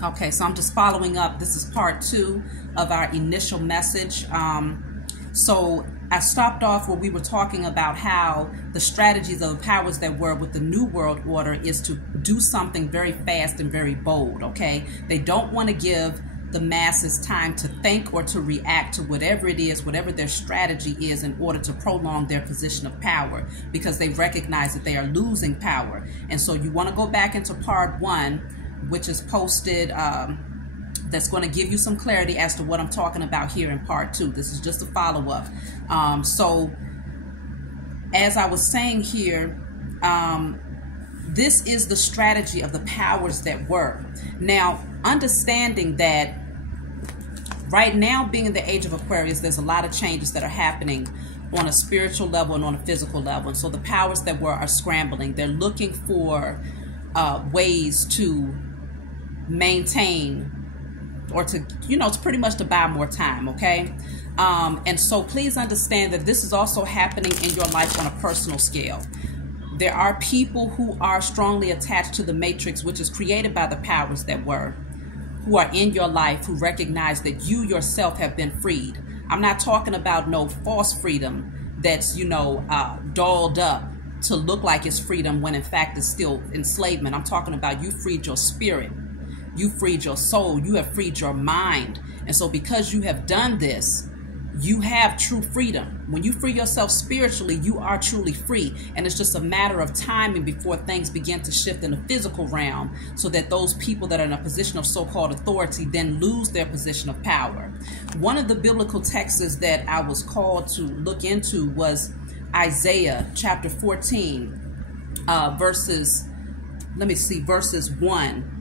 Okay, so I'm just following up. This is part 2 of our initial message. So I stopped off where we were talking about how the strategies of the powers that were with the New World Order is to do something very fast and very bold, okay? They don't want to give the masses time to think or to react to whatever it is, whatever their strategy is, in order to prolong their position of power, because they recognize that they are losing power. And so you want to go back into part 1, which is posted, that's going to give you some clarity as to what I'm talking about here in part 2. This is just a follow-up. So as I was saying here, this is the strategy of the powers that were. Now, understanding that right now, being in the age of Aquarius, there's a lot of changes that are happening on a spiritual level and on a physical level. And so the powers that were are scrambling. They're looking for ways to maintain, or to, to pretty much to buy more time, okay? And so please understand that this is also happening in your life on a personal scale. There are people who are strongly attached to the matrix, which is created by the powers that were, who are in your life, who recognize that you yourself have been freed. I'm not talking about no false freedom that's, dolled up to look like it's freedom when in fact it's still enslavement. I'm talking about you freed your spirit. You freed your soul. You have freed your mind. And so because you have done this, you have true freedom. When you free yourself spiritually, you are truly free. And it's just a matter of timing before things begin to shift in the physical realm, so that those people that are in a position of so-called authority then lose their position of power. One of the biblical texts that I was called to look into was Isaiah chapter 14, verses 1.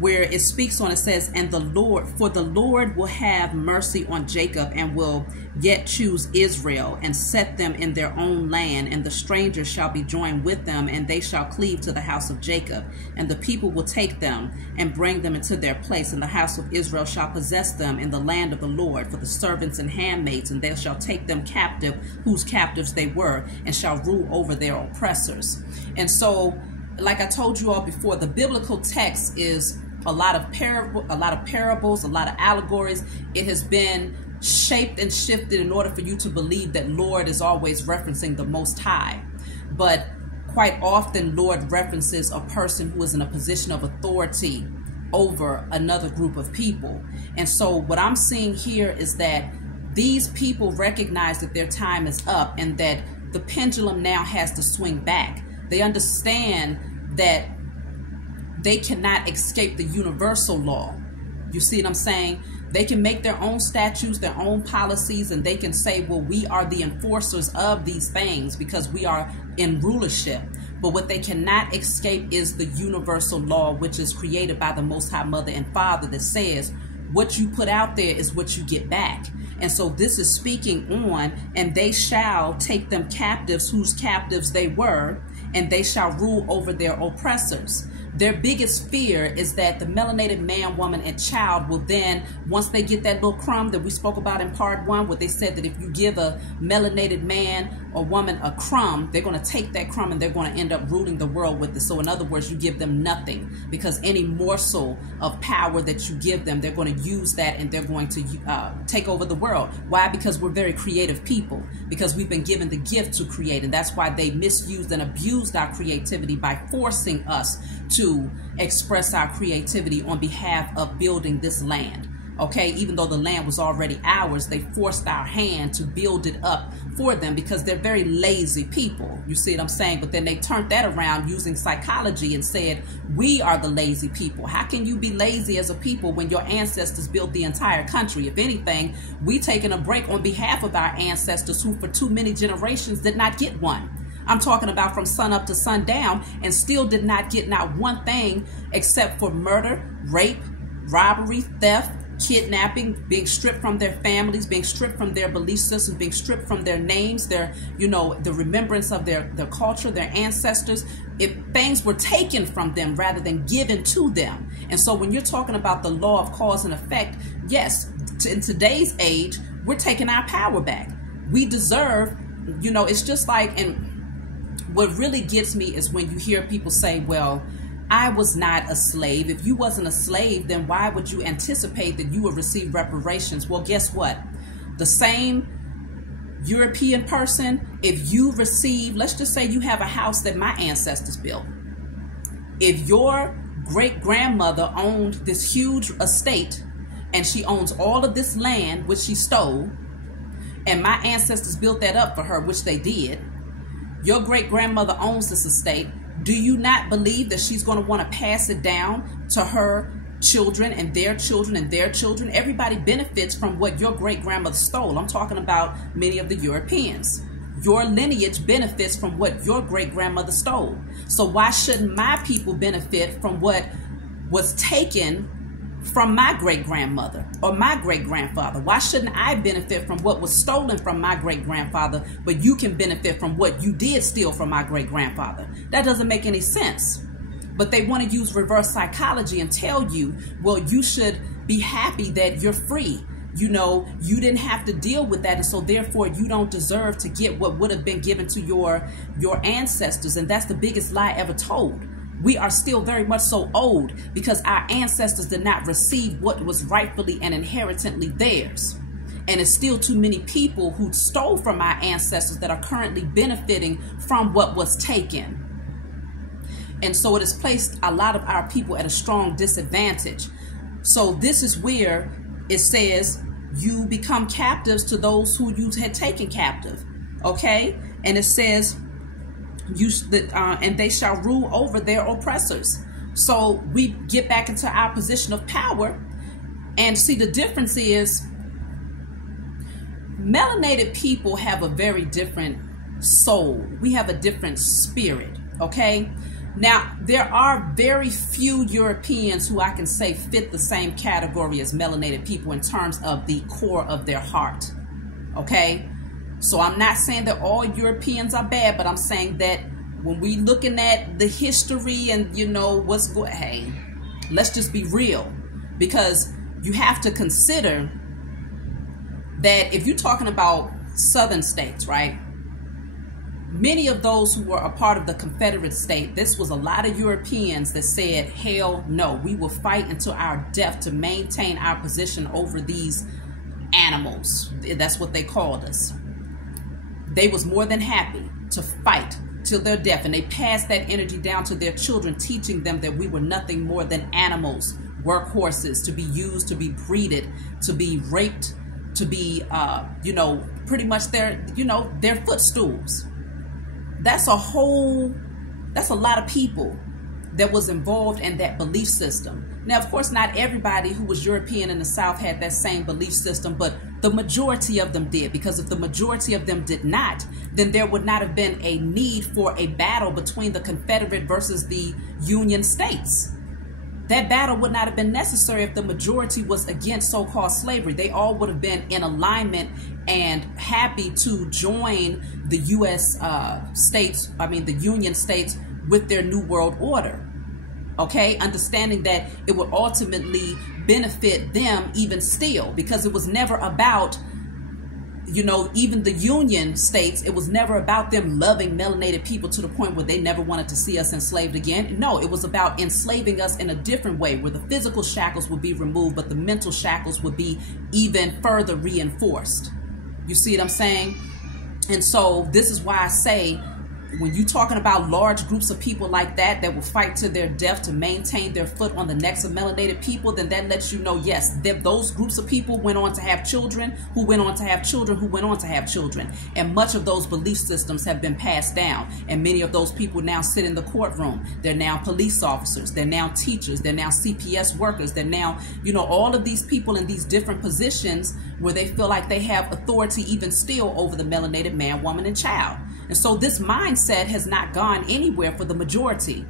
Where it speaks on, it says, and the Lord will have mercy on Jacob, and will yet choose Israel, and set them in their own land, and the strangers shall be joined with them, and they shall cleave to the house of Jacob, and the people will take them and bring them into their place, and the house of Israel shall possess them in the land of the Lord for the servants and handmaids, and they shall take them captive, whose captives they were, and shall rule over their oppressors. And so, like I told you all before, the biblical text is a lot of parables, a lot of allegories. It has been shaped and shifted in order for you to believe that Lord is always referencing the Most High. But quite often, Lord references a person who is in a position of authority over another group of people. And so what I'm seeing here is that these people recognize that their time is up, and that the pendulum now has to swing back. They understand that they cannot escape the universal law. You see what I'm saying? They can make their own statutes, their own policies, and they can say, well, we are the enforcers of these things because we are in rulership. But what they cannot escape is the universal law, which is created by the Most High Mother and Father, that says what you put out there is what you get back. And so this is speaking on, and they shall take them captives, whose captives they were, and they shall rule over their oppressors. Their biggest fear is that the melanated man, woman, and child will then, once they get that little crumb that we spoke about in part 1, where they said that if you give a melanated man or woman a crumb, they're going to take that crumb and they're going to end up ruling the world with it. So in other words, you give them nothing, because any morsel of power that you give them, they're going to use that and they're going to take over the world. Why? Because we're very creative people, because we've been given the gift to create, and that's why they misused and abused our creativity by forcing us to express our creativity on behalf of building this land. Okay, even though the land was already ours, they forced our hand to build it up for them, because they're very lazy people. You see what I'm saying? But then they turned that around using psychology and said, we are the lazy people. How can you be lazy as a people when your ancestors built the entire country? If anything, we taking a break on behalf of our ancestors, who for too many generations did not get one. I'm talking about from sun up to sundown, and still did not get not one thing except for murder, rape, robbery, theft, kidnapping, being stripped from their families, being stripped from their belief systems, being stripped from their names, their, the remembrance of their culture, their ancestors. If things were taken from them rather than given to them. And so when you're talking about the law of cause and effect, yes, in today's age, we're taking our power back. We deserve, it's just like, and what really gets me is when you hear people say, well, I was not a slave. If you wasn't a slave, then why would you anticipate that you would receive reparations? Well, guess what? The same European person, if you receive, let's just say you have a house that my ancestors built. If your great-grandmother owned this huge estate and she owns all of this land, which she stole, and my ancestors built that up for her, which they did, your great-grandmother owns this estate, do you not believe that she's going to want to pass it down to her children and their children and their children? Everybody benefits from what your great-grandmother stole. I'm talking about many of the Europeans. Your lineage benefits from what your great-grandmother stole. So why shouldn't my people benefit from what was taken from my great-grandmother or my great-grandfather? Why shouldn't I benefit from what was stolen from my great-grandfather, but you can benefit from what you did steal from my great-grandfather? That doesn't make any sense. But they want to use reverse psychology and tell you, well, you should be happy that you're free. You know, you didn't have to deal with that, and so therefore you don't deserve to get what would have been given to your ancestors. And that's the biggest lie ever told. We are still very much so owed because our ancestors did not receive what was rightfully and inherently theirs. And it's still too many people who stole from our ancestors that are currently benefiting from what was taken. And so it has placed a lot of our people at a strong disadvantage. So this is where it says you become captives to those who you had taken captive. Okay? And it says, and they shall rule over their oppressors. So we get back into our position of power. And see, the difference is melanated people have a very different soul. We have a different spirit. Okay? Now, there are very few Europeans who I can say fit the same category as melanated people in terms of the core of their heart. Okay? So I'm not saying that all Europeans are bad, but I'm saying that when we looking at the history and, you know, what's going, hey, let's just be real. Because you have to consider that if you're talking about southern states, right? Many of those who were a part of the Confederate state, this was a lot of Europeans that said, hell no, we will fight until our death to maintain our position over these animals. That's what they called us. They was more than happy to fight till their death, and they passed that energy down to their children, teaching them that we were nothing more than animals, workhorses, to be used, to be breeded, to be raped, to be, pretty much their footstools. That's a lot of people that was involved in that belief system. Now, of course, not everybody who was European in the South had that same belief system, but the majority of them did, because if the majority of them did not, then there would not have been a need for a battle between the Confederate versus the Union states. That battle would not have been necessary if the majority was against so-called slavery. They all would have been in alignment and happy to join the the Union states with their New World Order. Okay, understanding that it would ultimately benefit them even still, because it was never about, even the Union states, it was never about them loving melanated people to the point where they never wanted to see us enslaved again. No, it was about enslaving us in a different way, where the physical shackles would be removed, but the mental shackles would be even further reinforced. You see what I'm saying? And so this is why I say, when you're talking about large groups of people like that will fight to their death to maintain their foot on the necks of melanated people, then that lets you know, yes, those groups of people went on to have children, who went on to have children, who went on to have children. And much of those belief systems have been passed down. And many of those people now sit in the courtroom. They're now police officers. They're now teachers. They're now CPS workers. They're now, all of these people in these different positions where they feel like they have authority even still over the melanated man, woman, and child. And so this mindset has not gone anywhere for the majority.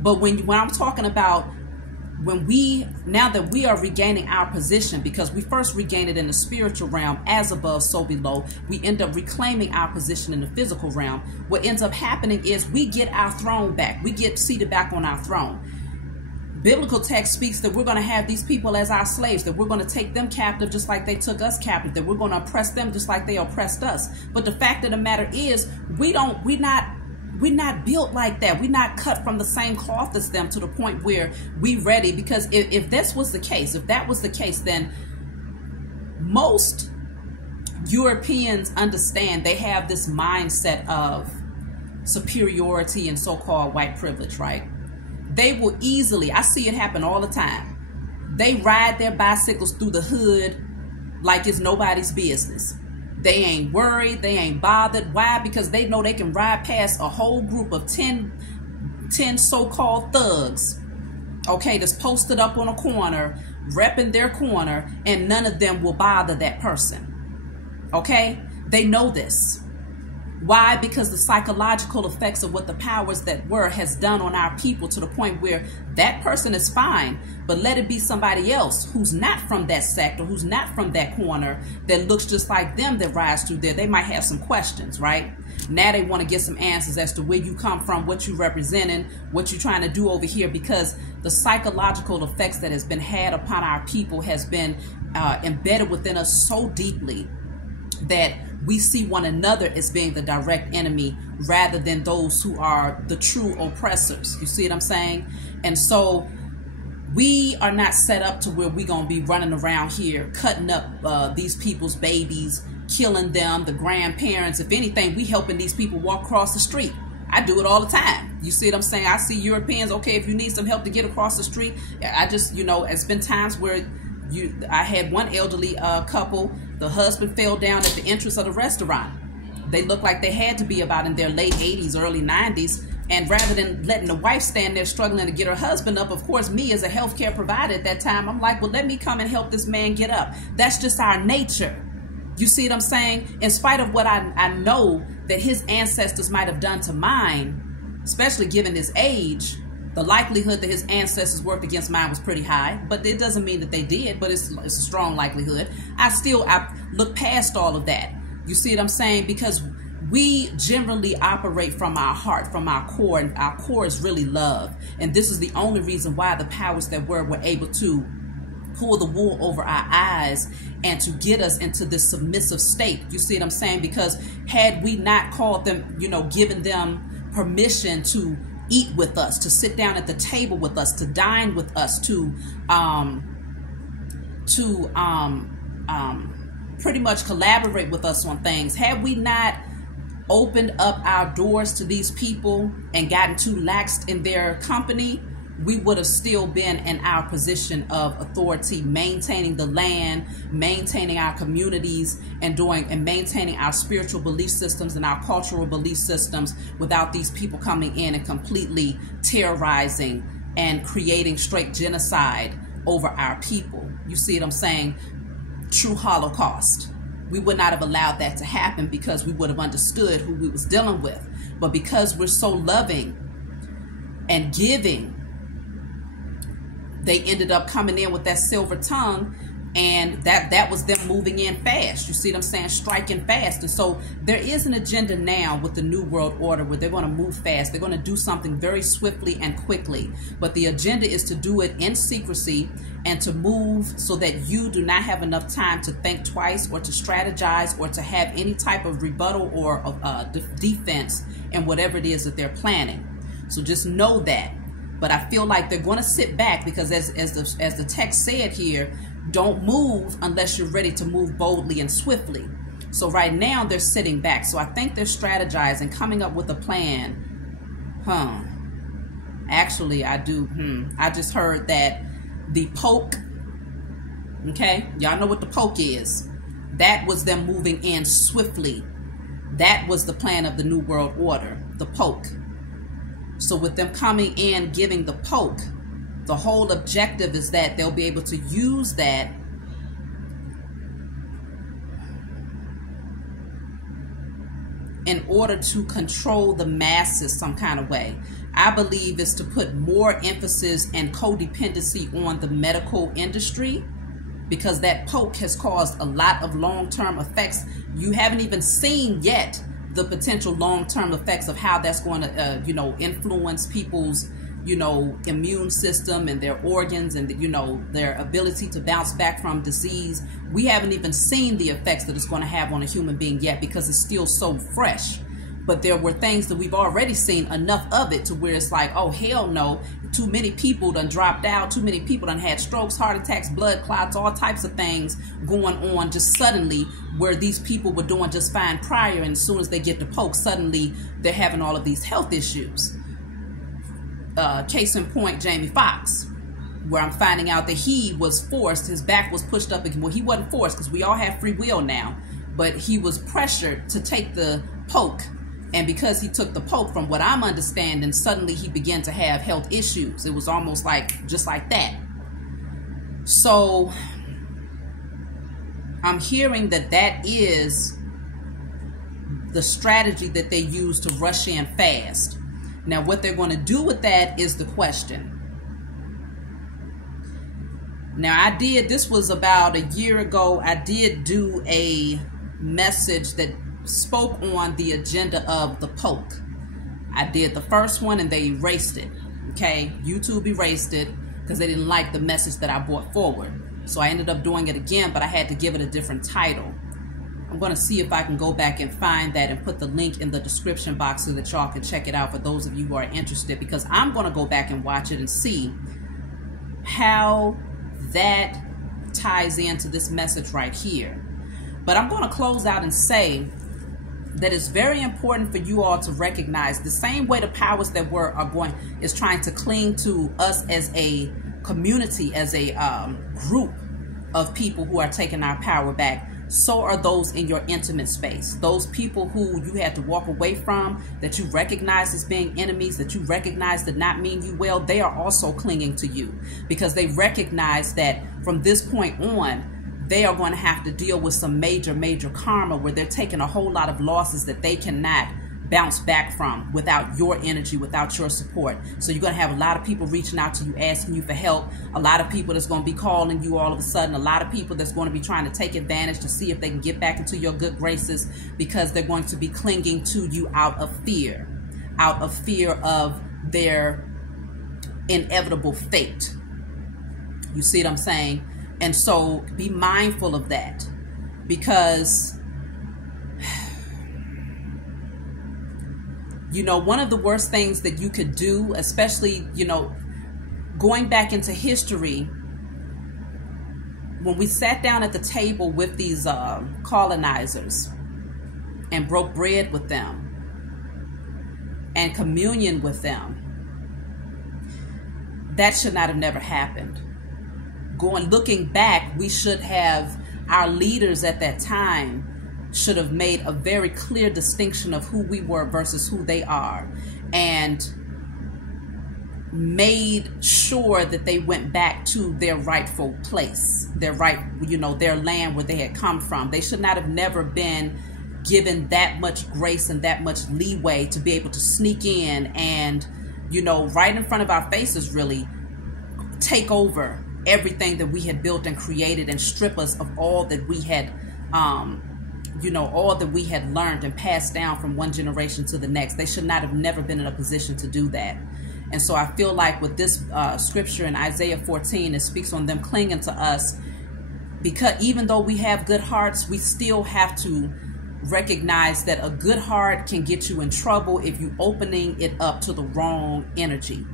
But when I'm talking about now that we are regaining our position, because we first regained it in the spiritual realm, as above, so below, we end up reclaiming our position in the physical realm. What ends up happening is we get our throne back. We get seated back on our throne. Biblical text speaks that we're going to have these people as our slaves, that we're going to take them captive just like they took us captive, that we're going to oppress them just like they oppressed us. But the fact of the matter is, we're not we're not built like that. We're not cut from the same cloth as them to the point where we ready. Because if this was the case, if that was the case, then most Europeans understand, they have this mindset of superiority and so-called white privilege, right? They will easily, I see it happen all the time. They ride their bicycles through the hood like it's nobody's business. They ain't worried. They ain't bothered. Why? Because they know they can ride past a whole group of 10 so-called thugs, okay, that's posted up on a corner, repping their corner, and none of them will bother that person. Okay? They know this. Why? Because the psychological effects of what the powers that were has done on our people, to the point where that person is fine, but let it be somebody else who's not from that sector, who's not from that corner, that looks just like them, that rides through there. They might have some questions, right? Now they want to get some answers as to where you come from, what you representing, what you're trying to do over here, because the psychological effects that has been had upon our people has been embedded within us so deeply that we see one another as being the direct enemy rather than those who are the true oppressors. You see what I'm saying? And so we are not set up to where we're going to be running around here cutting up these people's babies, killing them, the grandparents. If anything, we helping these people walk across the street. I do it all the time. You see what I'm saying? I see Europeans, okay, if you need some help to get across the street, I just, it's been times where I had one elderly couple. The husband fell down at the entrance of the restaurant. They looked like they had to be about in their late 80s, early 90s. And rather than letting the wife stand there struggling to get her husband up, of course, me as a healthcare provider at that time, I'm like, well, let me come and help this man get up. That's just our nature. You see what I'm saying? In spite of what I know that his ancestors might have done to mine, especially given his age, the likelihood that his ancestors worked against mine was pretty high, but it doesn't mean that they did, but it's a strong likelihood. I look past all of that. You see what I'm saying? Because we generally operate from our heart, from our core, and our core is really love. And this is the only reason why the powers that were able to pull the wool over our eyes and to get us into this submissive state. You see what I'm saying? Because had we not called them, given them permission to eat with us, to sit down at the table with us, to dine with us, to pretty much collaborate with us on things. Had we not opened up our doors to these people and gotten too laxed in their company, we would have still been in our position of authority, maintaining the land, maintaining our communities, and maintaining our spiritual belief systems and our cultural belief systems without these people coming in and completely terrorizing and creating straight genocide over our people. You see what I'm saying? True Holocaust. We would not have allowed that to happen because we would have understood who we was dealing with. But because we're so loving and giving, they ended up coming in with that silver tongue, and that was them moving in fast. You see what I'm saying? Striking fast. And so there is an agenda now with the New World Order where they're going to move fast. They're going to do something very swiftly and quickly. But the agenda is to do it in secrecy and to move so that you do not have enough time to think twice or to strategize or to have any type of rebuttal or defense in whatever it is that they're planning. So just know that. But I feel like they're going to sit back because as the text said here, don't move unless you're ready to move boldly and swiftly. So right now they're sitting back. So I think they're strategizing, coming up with a plan. Actually, I do. I just heard that the poke, okay, y'all know what the poke is. That was them moving in swiftly. That was the plan of the New World Order, the poke. So with them coming in, giving the poke, the whole objective is that they'll be able to use that in order to control the masses some kind of way. I believe is to put more emphasis and codependency on the medical industry, because that poke has caused a lot of long-term effects. You haven't even seen yet the potential long-term effects of how that's going to, influence people's, immune system and their organs and, their ability to bounce back from disease. We haven't even seen the effects that it's going to have on a human being yet because it's still so fresh. But there were things that we've already seen enough of it to where it's like, oh, hell no, too many people done dropped out, too many people done had strokes, heart attacks, blood clots, all types of things going on just suddenly, where these people were doing just fine prior, and as soon as they get to Polk, suddenly they're having all of these health issues. Case in point, Jamie Foxx, where I'm finding out that he was forced, his back was pushed up again. Well, he wasn't forced because we all have free will now, but he was pressured to take the Polk. And because he took the Polk, from what I'm understanding, suddenly he began to have health issues. It was almost like, just like that. So I'm hearing that that is the strategy that they use to rush in fast. Now, what they're going to do with that is the question. Now, this was about a year ago, I did do a message that spoke on the agenda of the Polk. I did the first one and they erased it. Okay, YouTube erased it because they didn't like the message that I brought forward. So I ended up doing it again, but I had to give it a different title. I'm going to see if I can go back and find that and put the link in the description box so that y'all can check it out for those of you who are interested, because I'm going to go back and watch it and see how that ties into this message right here. But I'm going to close out and say that it's very important for you all to recognize the same way the powers that were is trying to cling to us as a community, as a group of people who are taking our power back. So are those in your intimate space. Those people who you had to walk away from, that you recognize as being enemies, that you recognize did not mean you well, they are also clinging to you because they recognize that from this point on, they are going to have to deal with some major karma where they're taking a whole lot of losses that they cannot bounce back from without your energy, without your support. So you're going to have a lot of people reaching out to you, asking you for help, a lot of people that's going to be calling you all of a sudden, a lot of people that's going to be trying to take advantage to see if they can get back into your good graces, because they're going to be clinging to you out of fear of their inevitable fate. You see what I'm saying? And so be mindful of that, because you know, one of the worst things that you could do, especially, you know, going back into history, when we sat down at the table with these colonizers and broke bread with them and communion with them, that should not have never happened. Looking back, we should have, our leaders at that time should have made a very clear distinction of who we were versus who they are, and made sure that they went back to their rightful place, their land where they had come from. They should not have never been given that much grace and that much leeway to be able to sneak in and, you know, right in front of our faces, really take over everything that we had built and created and strip us of all that we had all that we had learned and passed down from one generation to the next. They should not have never been in a position to do that. And so I feel like with this scripture in Isaiah 14, it speaks on them clinging to us, because even though we have good hearts, we still have to recognize that a good heart can get you in trouble if you're opening it up to the wrong energy.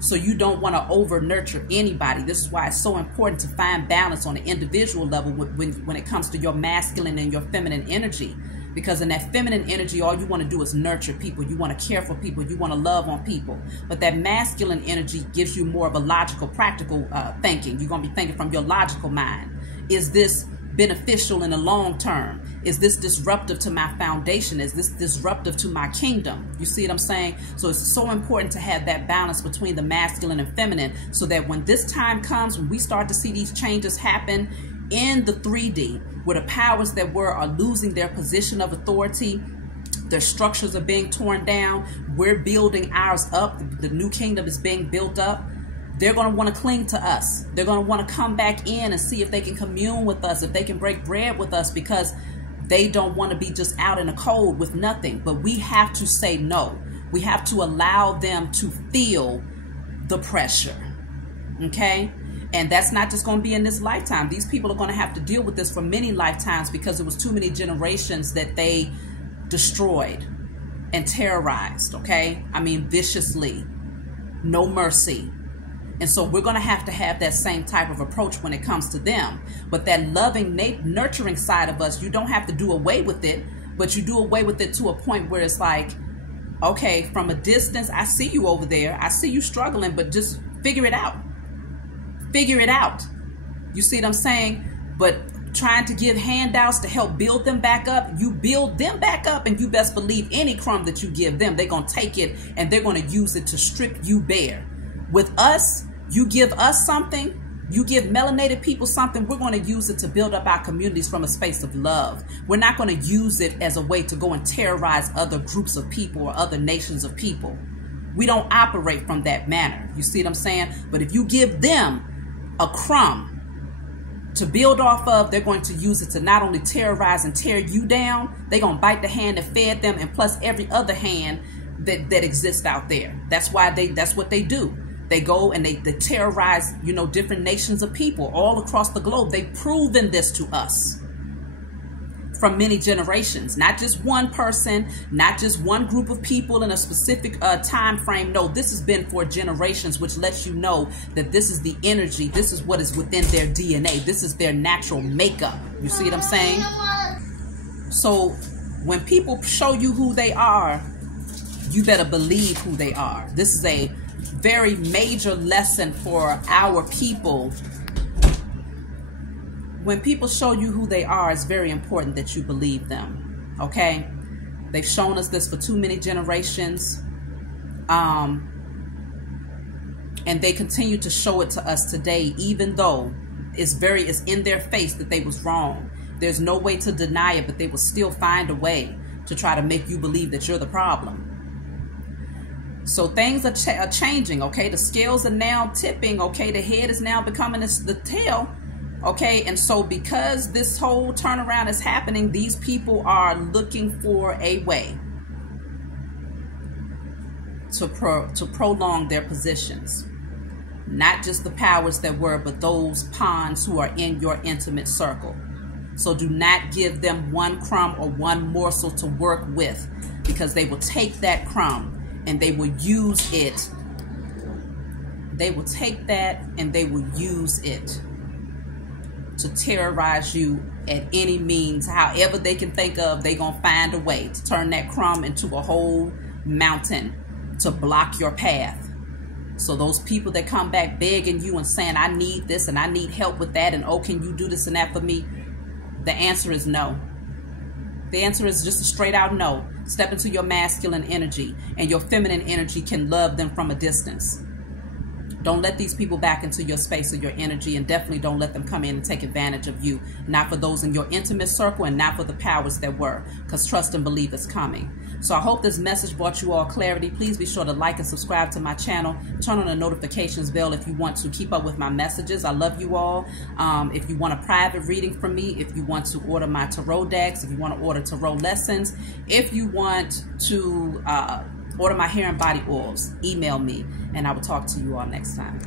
So you don't want to over nurture anybody. This is why it's so important to find balance on an individual level when it comes to your masculine and your feminine energy. Because in that feminine energy, all you want to do is nurture people. You want to care for people. You want to love on people. But that masculine energy gives you more of a logical, practical thinking. You're going to be thinking from your logical mind. Is this beneficial in the long term? Is this disruptive to my foundation? Is this disruptive to my kingdom? You see what I'm saying? So it's so important to have that balance between the masculine and feminine, so that when this time comes, when we start to see these changes happen in the 3D, where the powers that were are losing their position of authority, their structures are being torn down, we're building ours up, the new kingdom is being built up, they're going to want to cling to us. They're going to want to come back in and see if they can commune with us, if they can break bread with us, because they don't want to be just out in the cold with nothing. But we have to say no. We have to allow them to feel the pressure. Okay? And that's not just going to be in this lifetime. These people are going to have to deal with this for many lifetimes, because it was too many generations that they destroyed and terrorized, okay? I mean, viciously, no mercy. And so we're going to have that same type of approach when it comes to them. But that loving, nurturing side of us, you don't have to do away with it, but you do away with it to a point where it's like, okay, from a distance, I see you over there. I see you struggling, but just figure it out. Figure it out. You see what I'm saying? But trying to give handouts to help build them back up, you build them back up, and you best believe any crumb that you give them, they're going to take it and they're going to use it to strip you bare. With us, you give us something, you give melanated people something, we're going to use it to build up our communities from a space of love. We're not going to use it as a way to go and terrorize other groups of people or other nations of people. We don't operate from that manner. You see what I'm saying? But if you give them a crumb to build off of, they're going to use it to not only terrorize and tear you down, they're going to bite the hand that fed them, and plus every other hand that exists out there. That's what they do. They go and they terrorize, you know, different nations of people all across the globe. They've proven this to us from many generations, not just one person, not just one group of people in a specific time frame. No, this has been for generations, which lets you know that this is the energy. This is what is within their DNA. This is their natural makeup. You see what I'm saying? So when people show you who they are, you better believe who they are. This is a very major lesson for our people. When people show you who they are, it's very important that you believe them. Okay? They've shown us this for too many generations. And they continue to show it to us today, even though it's in their face that they was wrong. There's no way to deny it, but they will still find a way to try to make you believe that you're the problem. So things are changing, okay? The scales are now tipping, okay? The head is now becoming the tail, okay? And so because this whole turnaround is happening, these people are looking for a way to prolong their positions. Not just the powers that were, but those pawns who are in your intimate circle. So do not give them one crumb or one morsel to work with, because they will take that crumb and they will use it. They will take that and they will use it to terrorize you at any means. However they can think of, they're going to find a way to turn that crumb into a whole mountain to block your path. So those people that come back begging you and saying, I need this and I need help with that, and oh, can you do this and that for me? The answer is no. The answer is just a straight out no. Step into your masculine energy, and your feminine energy can love them from a distance. Don't let these people back into your space or your energy, and definitely don't let them come in and take advantage of you. Not for those in your intimate circle, and not for the powers that were, because trust and believe is coming. So I hope this message brought you all clarity. Please be sure to like and subscribe to my channel. Turn on the notifications bell if you want to keep up with my messages. I love you all. If you want a private reading from me, if you want to order my tarot decks, if you want to order tarot lessons, if you want to order my hair and body oils, email me, and I will talk to you all next time.